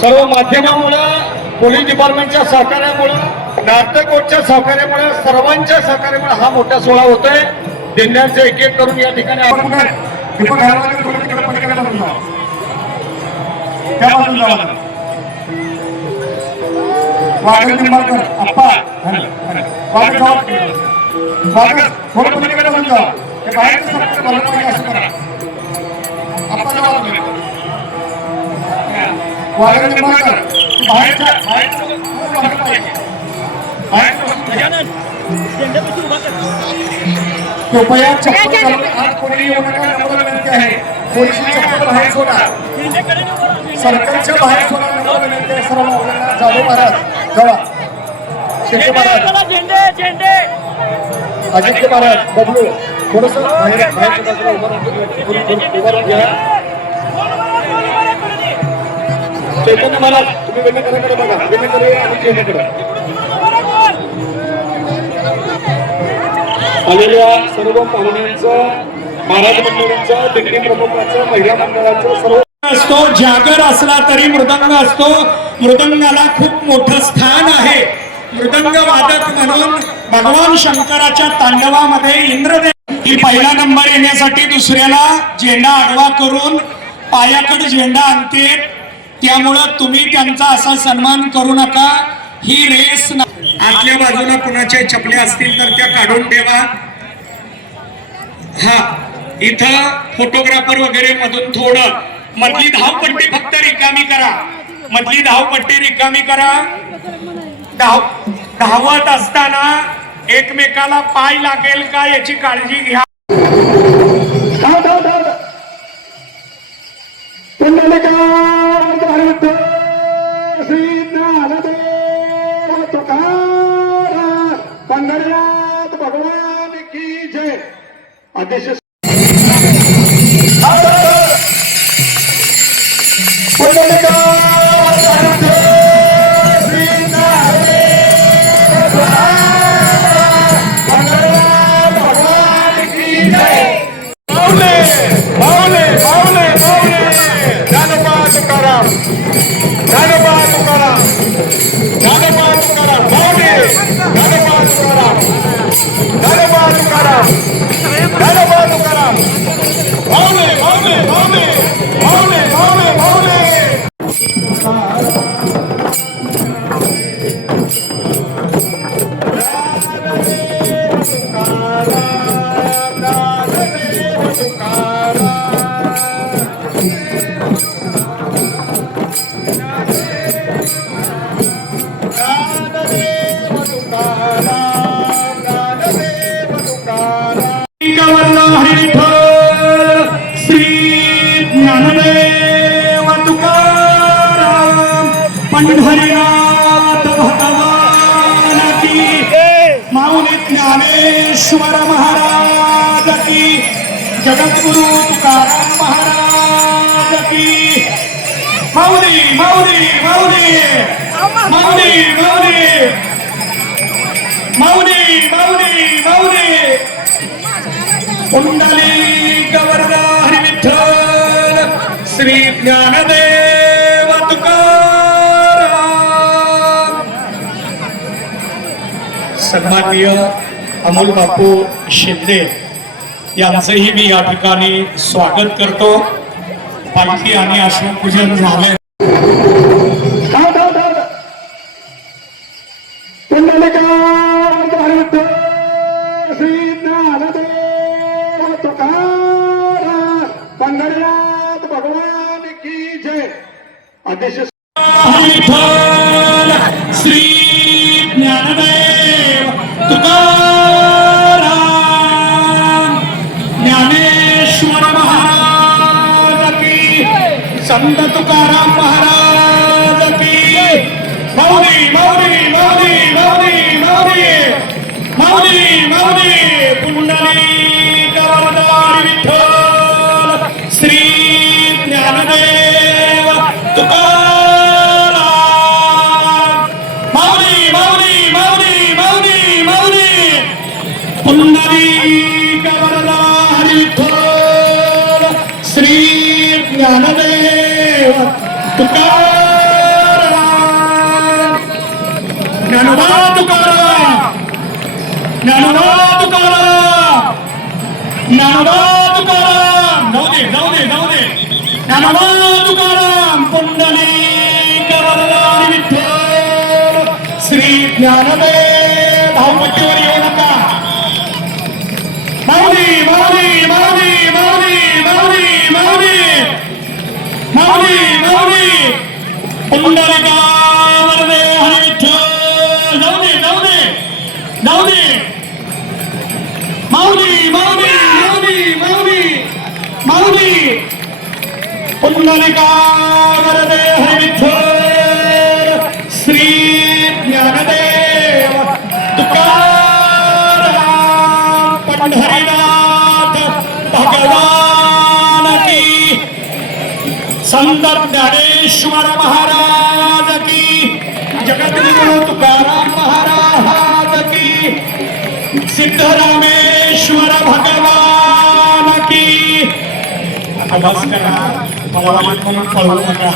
सर्व माध्यमांमुळे पोलीस डिपार्टमेंटच्या सहकार्यामुळे नाट्यकोटच्या सहकार्यामुळे सर्वांच्या सहकार्यामुळे हा मोठा सोहळा होतोय। दिंड्यांचे एक एक करून या ठिकाणी कृपया चप्पल घालून आत कोणी येऊ नका, नम्र विनंती आहे। पोलिसांची चप्पल बाहेर सोडा, सर्कलच्या बाहेर सोडा, नम्र विनंती आहे। सर्व मुलांना जाधव महाराज जावा, शेट्टी महाराज, अजित महाराज, बबलू थोडस बाहेर बाहेरच्या बाजूला उभं राहून घ्या। चैतन्य महाराज तुम्ही वेणेकरांकडे बघा, वेणेकरे आणि चैतन्यकडे आलेल्या सर्व पाहुण्यांचं, महाराज मंडळाचं, दिंडी प्रमुखाचं, महिला मंडळाचं सर्व असतो। जागर असला तरी मृदंग असतो, मृदंगाला खूप मोठं स्थान आहे। मृदंग वादक म्हणून भगवान शंकराच्या तांडवामध्ये इंद्रदेव ही पहिला नंबर येण्यासाठी दुसऱ्याला झेंडा आडवा करून पायाकडे झेंडा आणते, त्यामुळं तुम्ही त्यांचा असा सन्मान करू नका। ही रेस आतल्या बाजूला कुणाच्या चपल्या असतील तर त्या काढून ठेवा। हा इथं फोटोग्राफर वगैरे मधून थोडं मधली धावपट्टी फक्त रिकामी करा, मधली धावपट्टी रिकामी करा। धावत असताना एकमेकाला पाय लागेल का याची काळजी घ्या। पंढरीनाथ भगवान की जय। अध्यक्ष पंढरीनाथ भगवान की, माऊली ज्ञानेश्वर महाराज की, जगद्गुरु तुकाराम महाराज की। माऊली माऊली माऊली माऊली माऊली माऊली माऊली माऊली पुंडलिक वरदा हरी विठ्ठल श्री ज्ञानदेव तुकाराम. सन्माननीय अमोल बापू शिंदे यांचंही मी या ठिकाणी स्वागत करतो. पालखी आणि अश्वपूजन झालंय. भगवान की जय. अतिशय विठ्ठल श्री ज्ञानदेव तुकाराम. ज्ञानेश्वर महाराज की, संत तुकाराम महाराज की. माऊली माऊली माऊली माऊली माऊली माऊली माऊली पुंडलिक वरदा विठ्ठल श्री ज्ञानदेव तुकाराम. माऊली माऊली माऊली माऊली माऊली पुंडलिक वरदा विठ्ठल श्री ज्ञानदेव तुकाराम. ज्ञानोबा तुकाराम, ज्ञानोबा तुकाराम, ज्ञानोबा तुकाराम. जाऊ दे जाऊ दे जाऊ दे. ज्ञानोबा तुकाराम पुंडलिक वरदा विठ्ठल श्री ज्ञानदेव. धावपट्टीवर येऊ नका. माऊली माऊली माऊली माऊली माऊली माऊली माऊली माऊली पुंडलिका वरदे हरी विठ्ठल. जाऊ दे जाऊ दे जाऊ दे. माऊली माऊली माऊली माऊली माऊली पुंडलिका वरदे हरी विठ्ठल श्री ज्ञानदेव तुकाराम. पंढरीनाथ भगवान की, संत ज्ञानेश्वर महाराज की, जगद्गुरु तुकाराम महाराज की, सिद्धरामेश्वर भगवान की. आवाज करा, मला म्हणून पळवू नका.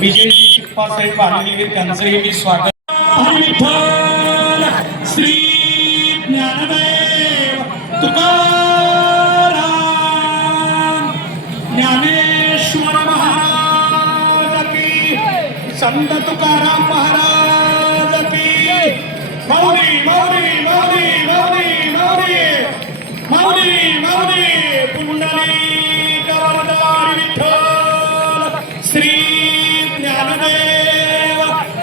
विजयजी शिप्पासाहेब आलेले त्यांचंही मी स्वागत. हरी विठ्ठल श्री ज्ञानदेव तुकाराम. ज्ञानेश्वर महाराज की, संत तुकाराम महाराज की. माऊली माऊली माऊली माऊली माऊली माऊली माऊली पुंडलिक वरदा विठ्ठल श्री ज्ञानदेव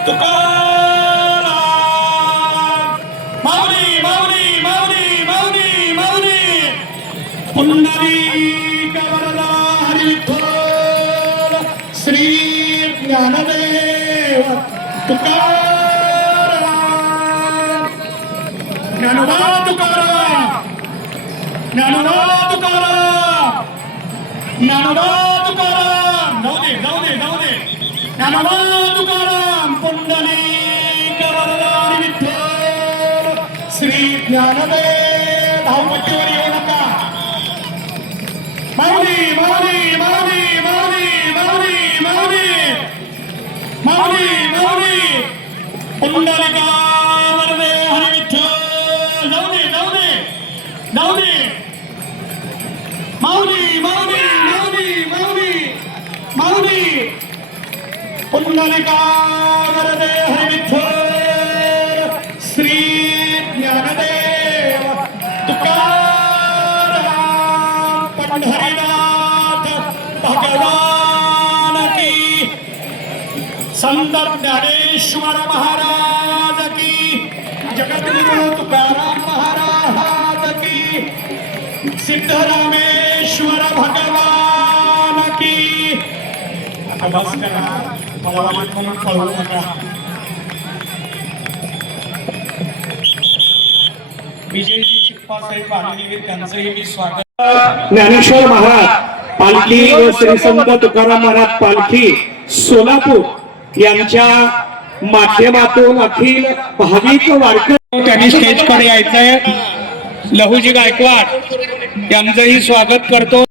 तुकाराम. माऊली माऊली माऊली माऊली माऊली पुंडलिक वरदा विठ्ठल श्री ज्ञानदेव तुकाराम. ज्ञानोबा तुकाराम, ज्ञानोबा तुकाराम, ज्ञानोबा तुकाराम. जाऊ दे जाऊ दे जाऊ दे. ज्ञानोबा तुकाराम पुंडलिक वरदा विठ्ठल श्री ज्ञानदेव. धावपट्टीवर येऊ नका. माऊली माऊली माऊली माऊली माऊली माऊली माऊली माऊली पुंडलिका वरदे हरी विठ्ठल. जाऊ दे जाऊ दे जाऊ दे. माऊली माऊली माऊली माऊली माऊली पुंडलिका वरदे हरी विठ्ठल श्री ज्ञानदेव तुकाराम. पंढरीनाथ भगवान की, संत ज्ञानेश्वर महाराज की, जगद्गुरु तुकाराम महाराज की, सिद्धरामेश्वर भगवान की. आवाज करा, मला म्हणून पळवू नका. विजयजी शिप्पासाहेब आलेले त्यांचंही मी स्वागत. ज्ञानेश्वर महाराज पालखी व श्री संत तुकाराम महाराज पालखी सोलापूर यांच्या माध्यमातून अखिल भाविक वारकरी त्यांनी स्टेजकडे यायचंय. लहुजी गायकवाड यांचंही स्वागत करतो.